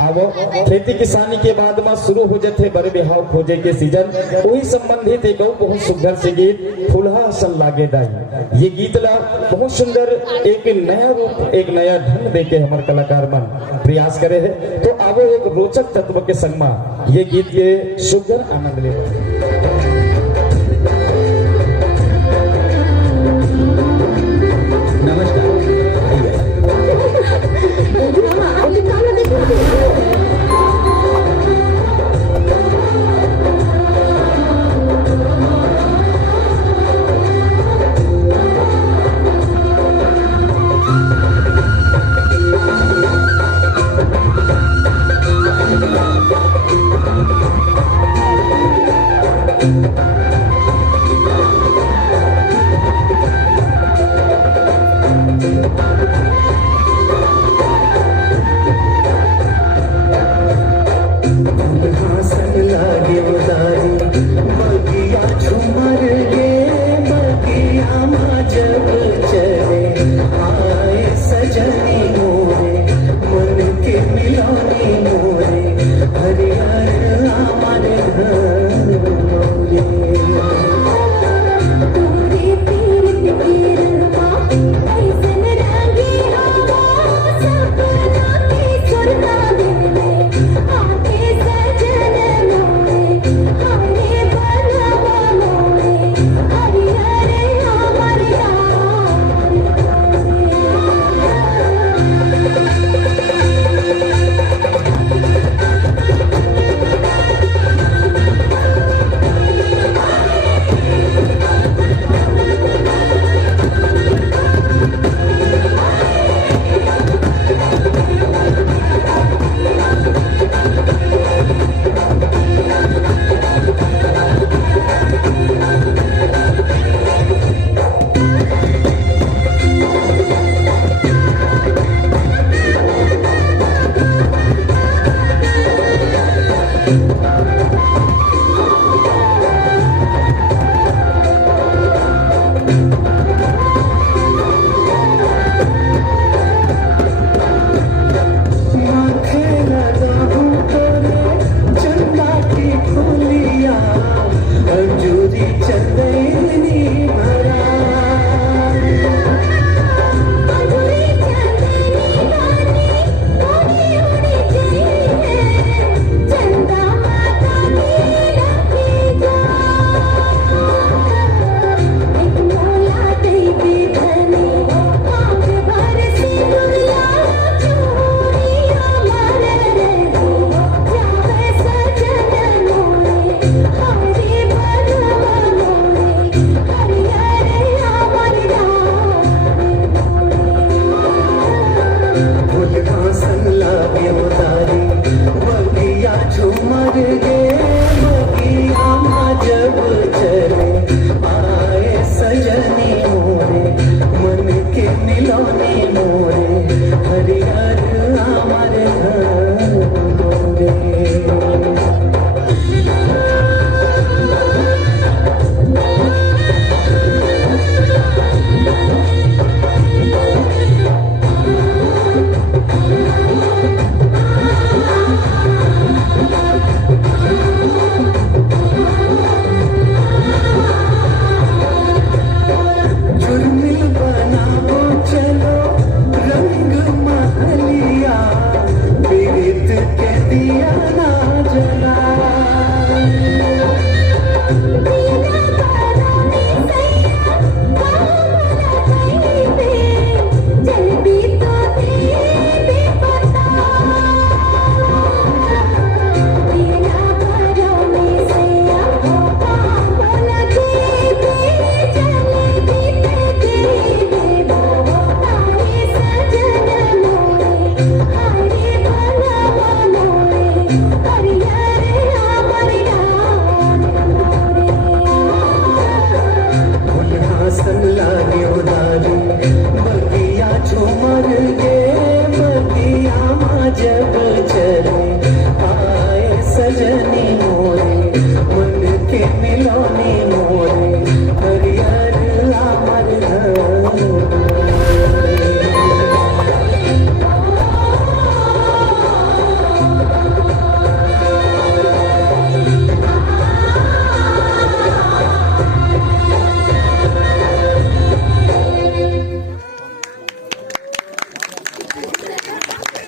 आवो खेती किसानी के बाद में शुरू हो जाते बड़े बिहाव खोजे के सीजन वही संबंधित एक बहुत सुंदर से गीत फुलहा सन लागे दाई। ये गीत ला बहुत सुंदर एक नया रूप एक नया ढंग दे के हमारे कलाकार मन प्रयास करे है। तो आवो एक रोचक तत्व के संग में ये गीत के सुंदर आनंद ले। जब चले